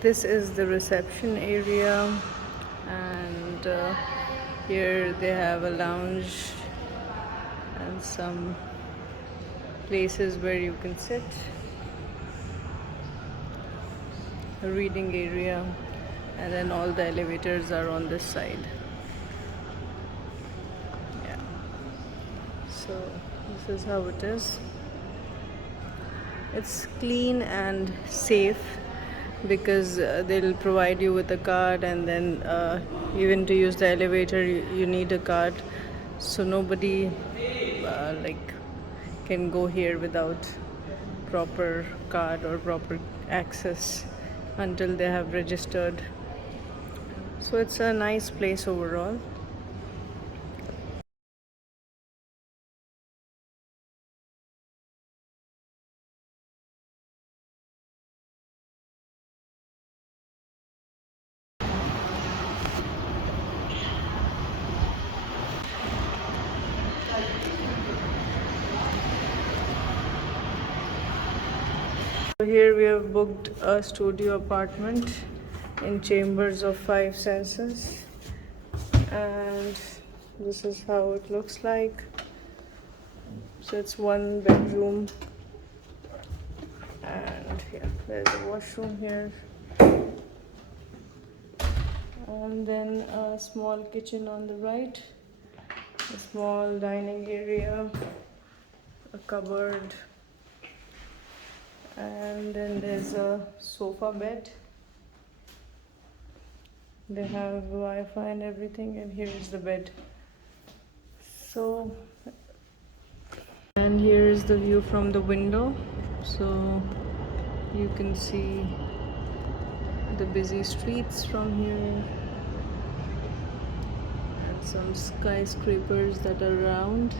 This is the reception area, and here they have a lounge and some places where you can sit, a reading area, and then all the elevators are on this side. Yeah, so this is how it is. It's clean and safe because they'll provide you with a card, and then even to use the elevator you need a card, so nobody like can go here without proper card or proper access until they have registered. So it's a nice place overall. So here we have booked a studio apartment in Chambers of Five Senses, and this is how it looks like. So it's one bedroom, and yeah, there's a washroom here, and then a small kitchen on the right, a small dining area, a cupboard, and then there's a sofa bed. They have Wi-Fi and everything, and here is the bed. So, and here is the view from the window, so you can see the busy streets from here and some skyscrapers that are around.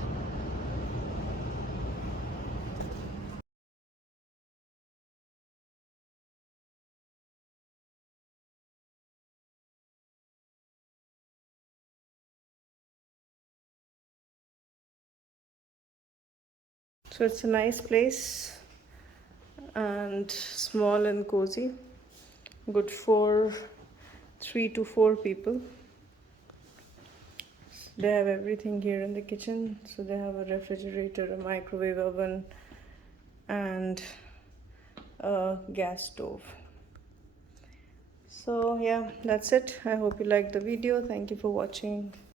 So it's a nice place and small and cozy, good for 3 to 4 people. They have everything here in the kitchen. So they have a refrigerator, a microwave oven, and a gas stove. So yeah, that's it. I hope you liked the video. Thank you for watching.